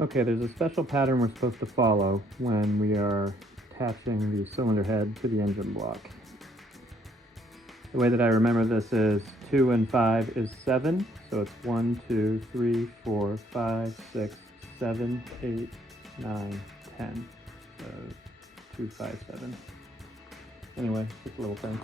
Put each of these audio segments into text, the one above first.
Okay, there's a special pattern we're supposed to follow when we are attaching the cylinder head to the engine block. The way that I remember this is 2 and 5 is 7, so it's 1, 2, 3, 4, 5, 6, 7, 8, 9, 10. So 2, 5, 7. Anyway, just a little thing.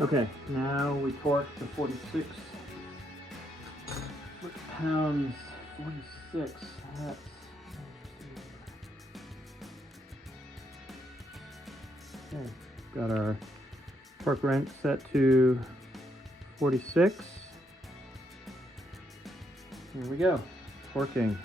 Okay, now we torque to 46 foot-pounds. 46, that's... Okay, got our torque wrench set to 46. Here we go, torquing.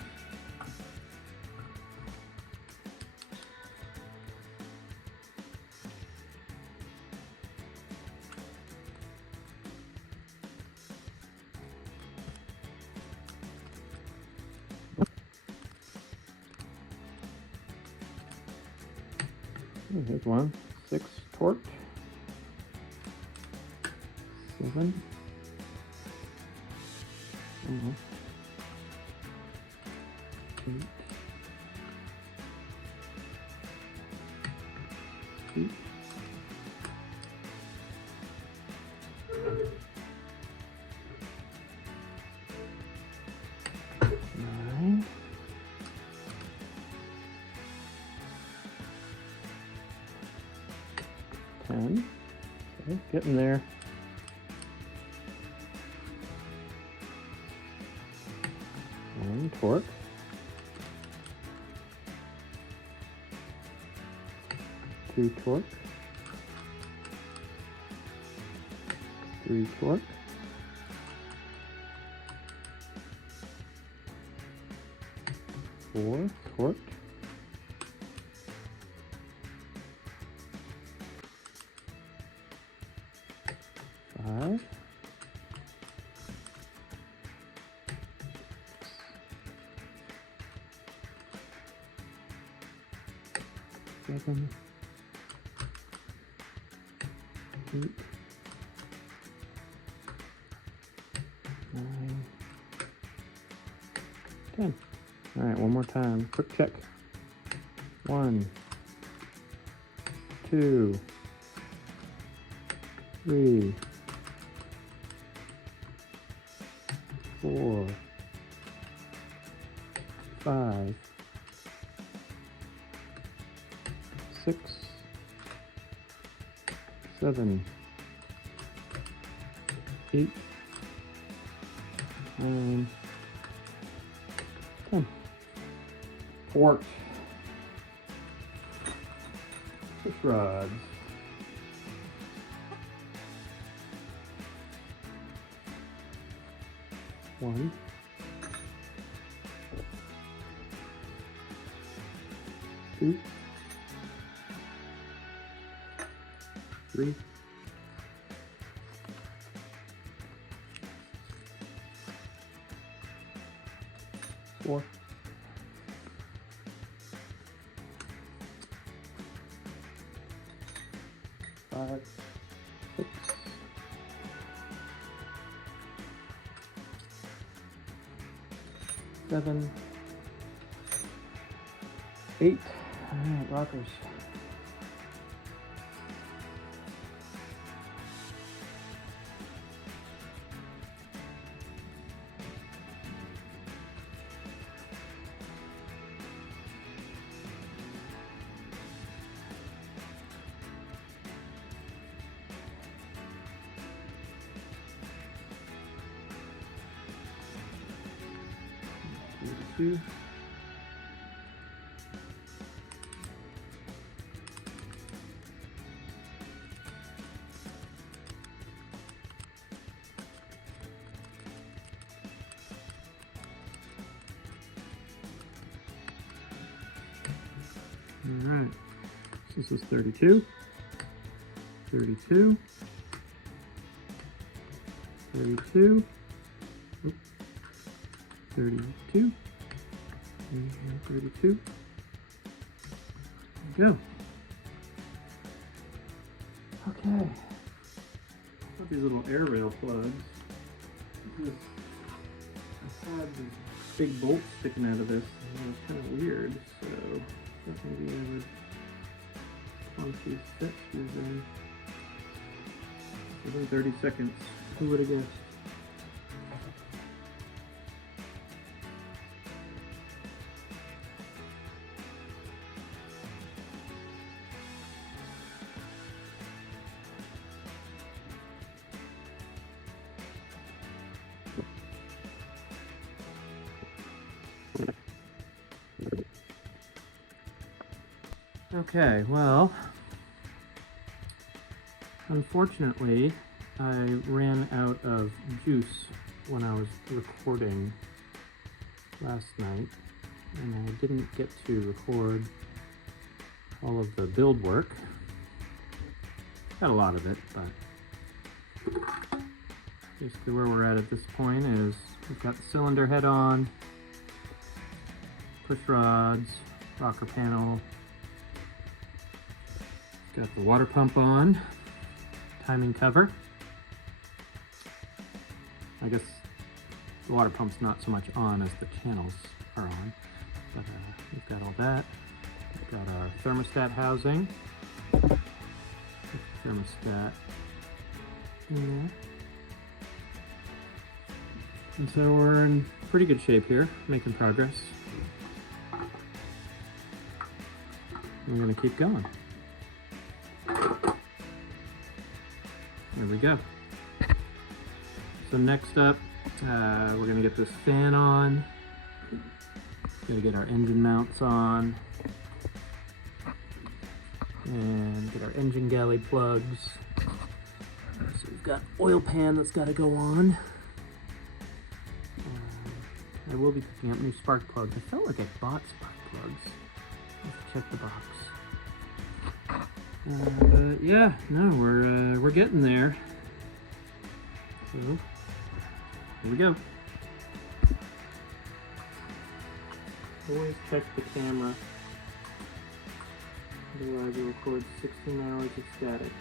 Here's 1, 6 torqued, 7, 8, 8, 9, 10. Okay, getting there. 1 torque. 2 torque. 3 torque. 4 torque. 5. 7. 8. 9. 10. All right, one more time. Quick check. 1, 2, 3, 4, 5, 6, 7, 8, 9, 10. Forked pushrods. One, 2, 3, 4, 5, 5, 6, 7, 8. All right, rockers. Two. All right, so this is 32, 32, 32, oops, 32, and 32. There we go. Okay. Got these little air rail plugs. I had these big bolts sticking out of this, and it was kind of weird, so I thought maybe I would plunk these set screws in. Within 30 seconds. Who would have guessed? Okay, well, unfortunately, I ran out of juice when I was recording last night, and I didn't get to record all of the build work. Got a lot of it, but basically where we're at this point is we've got the cylinder head on, push rods, rocker panel, got the water pump on, timing cover. I guess the water pump's not so much on as the channels are on, but we've got all that. We've got our thermostat housing, thermostat in there. And so we're in pretty good shape here, making progress. We're gonna keep going. There we go. So next up, we're gonna get this fan on. Gotta get our engine mounts on. And get our engine galley plugs. So we've got oil pan that's gotta go on. I will be picking up new spark plugs. I felt like I bought spark plugs. Let's check the box. But yeah, no, we're getting there. So here we go. Always check the camera. Otherwise it records 16 hours of static.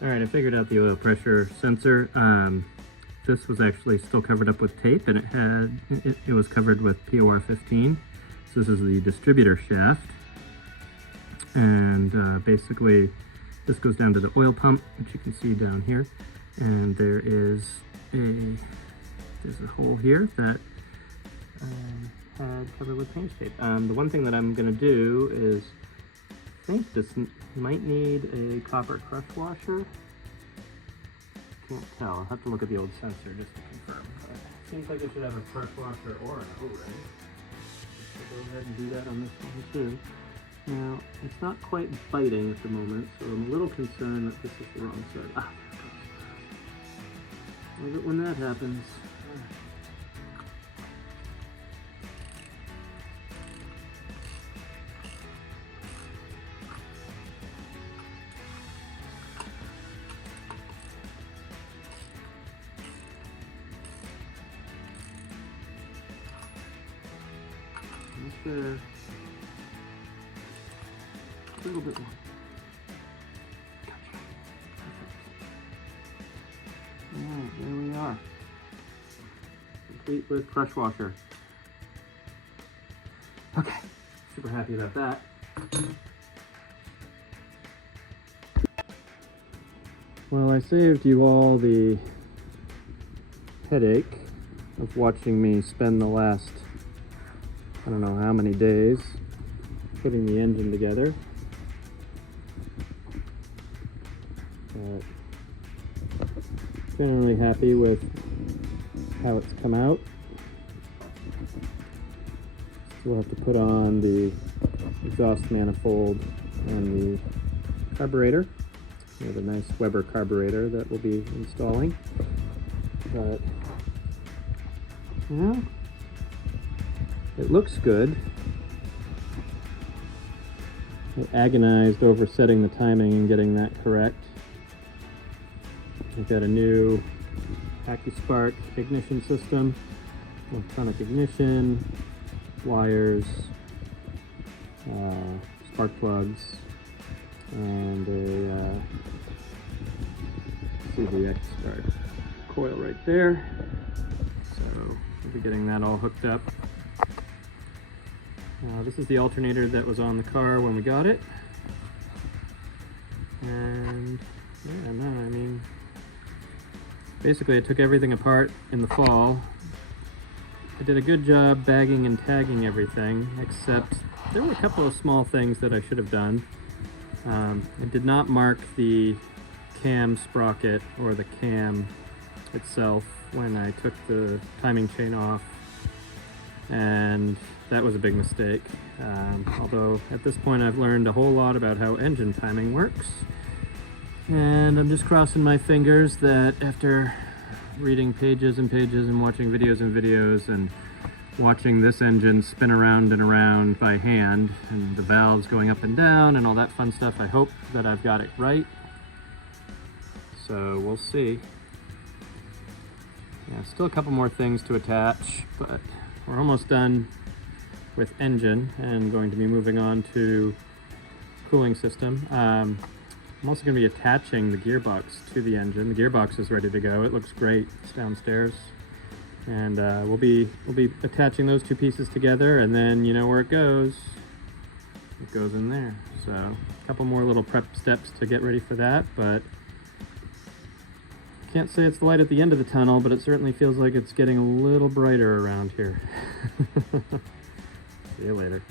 Alright, I figured out the oil pressure sensor. This was actually still covered up with tape, and it was covered with POR 15. So this is the distributor shaft. And basically, this goes down to the oil pump, which you can see down here. And there's a hole here that had covered with paint tape. The one thing that I'm going to do is, I think this might need a copper crush washer. Can't tell. I'll have to look at the old sensor just to confirm. But it seems like it should have a crush washer or an O-ring. So go ahead and do that on this one too. Now, it's not quite biting at the moment, so I'm a little concerned that this is the wrong side. Ah, love it when that happens. there. A little bit more. Alright, there we are. Complete with pressure washer. Okay, super happy about that. Well, I saved you all the headache of watching me spend the last, I don't know how many days, putting the engine together. But generally happy with how it's come out. Still have to put on the exhaust manifold and the carburetor. We have a nice Weber carburetor that we'll be installing. But, you know, it looks good. I agonized over setting the timing and getting that correct. We've got a new AccuSpark ignition system, electronic ignition, wires, spark plugs, and a CV start coil right there. So we'll be getting that all hooked up. This is the alternator that was on the car when we got it. And yeah, no, I mean, basically I took everything apart in the fall. I did a good job bagging and tagging everything, except there were a couple of small things that I should have done. I did not mark the cam sprocket or the cam itself when I took the timing chain off, and that was a big mistake. Although at this point I've learned a whole lot about how engine timing works, and I'm just crossing my fingers that after reading pages and pages and watching videos and videos and watching this engine spin around and around by hand and the valves going up and down and all that fun stuff, I hope that I've got it right. So we'll see. Yeah, still a couple more things to attach, but we're almost done with engine and going to be moving on to cooling system. I'm also going to be attaching the gearbox to the engine. The gearbox is ready to go. It looks great. It's downstairs. And we'll be attaching those two pieces together, and then you know where it goes. It goes in there. So a couple more little prep steps to get ready for that, but can't say it's the light at the end of the tunnel, but it certainly feels like it's getting a little brighter around here. See you later.